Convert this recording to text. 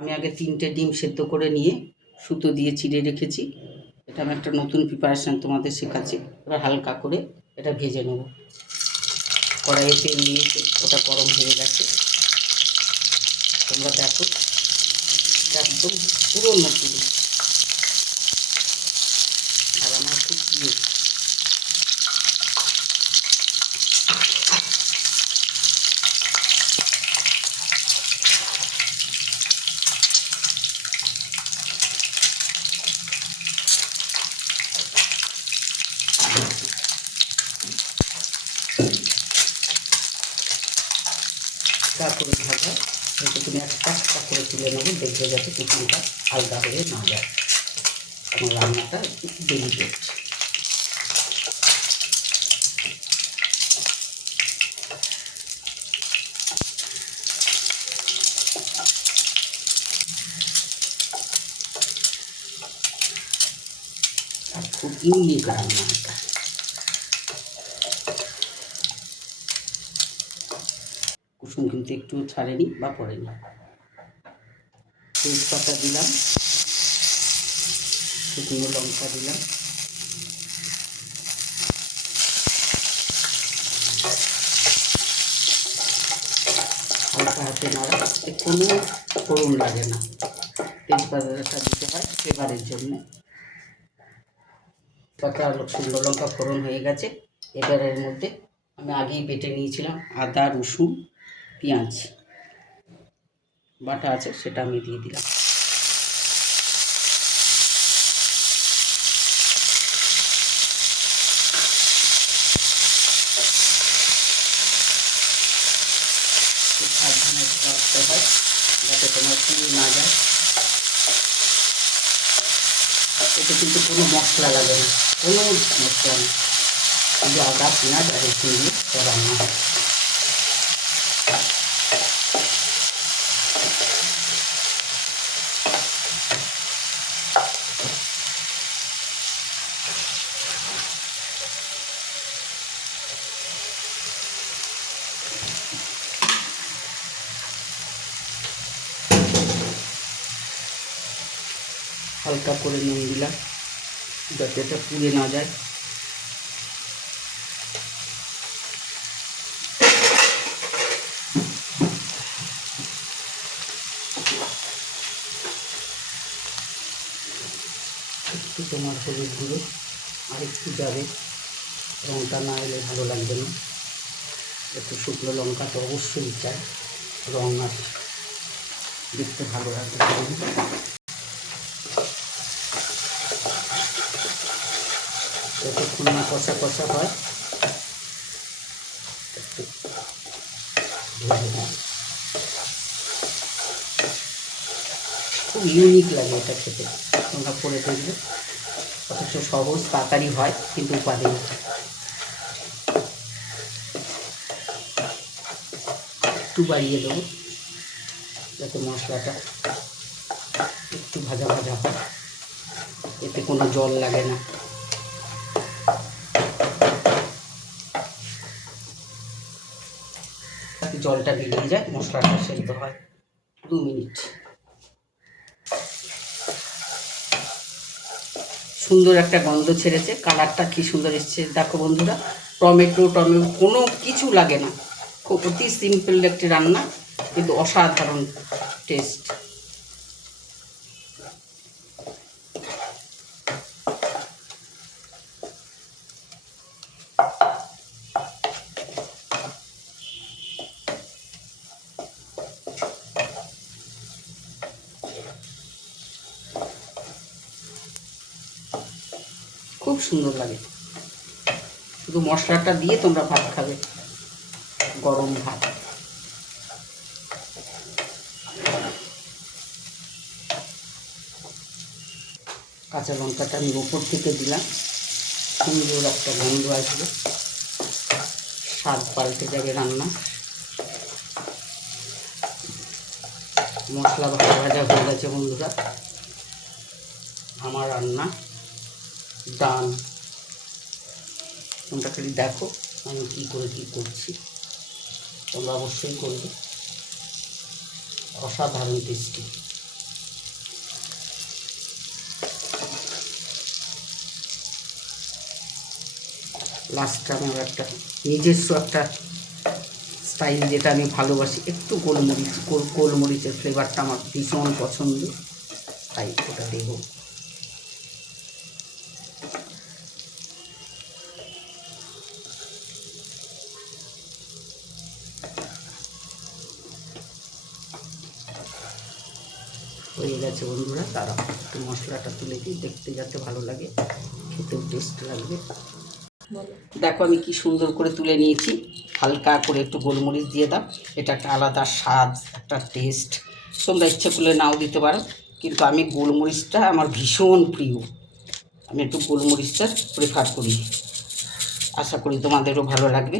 আমি আগে তিনটে ডিম সেদ্ধ করে নিয়ে সুতো দিয়ে চিড়ে রেখেছি। এটা আমি একটা নতুন প্রিপারেশান তোমাদের শেখাচ্ছি। এবার হালকা করে এটা ভেজে নেব। কড়াইয়ে তেল নিয়েছি, ওটা গরম হয়ে গেছে। তোমরা দেখো, একদম পুরো নতুন আর আমার খুব প্রিয় তা করে ভাজা, কিন্তু তুমি একটা একটা করে তুলে নেব, দেখবে যাতে কুকুরটা আলাদা হয়ে না যায়। আমার রান্নাটা একটু দেরি করছে খুব ইউনিক রান্না এটা কুসুম কিন্তু একটু ছাড়েনি বা পড়েনি। তেজপাতা দিলাম। শুকনো লঙ্কা দিলাম। হালকা হাতে নাড়া কোনো ফোড়ন লাগে না। তেজপাতাটা দিতে হয় ফ্লেভারের জন্য। পাতা, শুকনো লঙ্কা ফোড়ন হয়ে গেছে। এবার এর মধ্যে আমি আগেই বেটে নিয়েছিলাম আদা, রসুন। পেঁয়াজ বাটা আছে, সেটা আমি দিয়ে দিলাম। যাতে তোমার না যায়। এতে কিন্তু কোনো মশলা লাগে না, কোনো মশলা নেই। শুধু আদা, পেঁয়াজ আর রসুন দিয়ে রান্না হয়। হালকা করে নুন দিলাম যাতে এটা পুড়ে না যায় একটু তোমার হলুদ গুঁড়ো আর একটু যাবে রঙটা না এলে ভালো লাগবে না। একটু শুকনো লঙ্কা তো অবশ্যই চাই। রঙ আর দেখতে ভালো লাগবে যতক্ষণ না কষা কষা হয় খুব ইউনিক লাগে এটা খেতে। তোমরা করে দেখবে। অথচ সহজ, তাড়াতাড়ি হয়, কিন্তু না। একটু বাড়িয়ে দেবো, যাতে মশলাটা একটু ভাজা ভাজা হয়। এতে কোনো জল লাগে না। জলটা বেরিয়ে যায়, মশলাটা সেদ্ধ হয়। দু মিনিট। সুন্দর একটা গন্ধ ছেড়েছে। কালারটা কী সুন্দর এসছে, দেখো বন্ধুরা। টমেটো টমেটো, কোনো কিছু লাগে না। খুব অতি সিম্পল একটি রান্না, কিন্তু অসাধারণ টেস্ট খুব সুন্দর লাগে। শুধু মশলাটা দিয়ে তোমরা ভাত খাবে। গরম ভাত। কাঁচা লঙ্কাটা আমি ওপর থেকে দিলাম। সুন্দর একটা গন্ধ আসবে। স্বাদ পাল্টে যাবে রান্না। মশলা ভাজা ভাজা হয়ে গেছে বন্ধুরা। আমার রান্না। দান তোমরা খালি দেখো আমি কী করে কী করছি। তোমরা অবশ্যই করবে। অসাধারণ টেস্টি। লাস্টটা আমার একটা নিজস্ব একটা স্টাইল যেটা আমি ভালোবাসি। একটু গোলমরিচ গোলমরিচের ফ্লেভারটা আমার ভীষণ পছন্দ তাই ওটা দেবো। হয়ে গেছে বন্ধুরা। তারা একটু মশলাটা তুলে দিই দেখতে যাতে ভালো লাগে খেতেও টেস্ট লাগবে। দেখো আমি কি সুন্দর করে তুলে নিয়েছি। হালকা করে একটু গোলমরিচ দিয়ে দাও এটা একটা আলাদা স্বাদ একটা টেস্ট তোমরা ইচ্ছে করলে নাও দিতে পারো কিন্তু আমি গোলমরিচটা আমার ভীষণ প্রিয়। আমি একটু গোলমরিচটা প্রেফার করি। আশা করি তোমাদেরও ভালো লাগবে।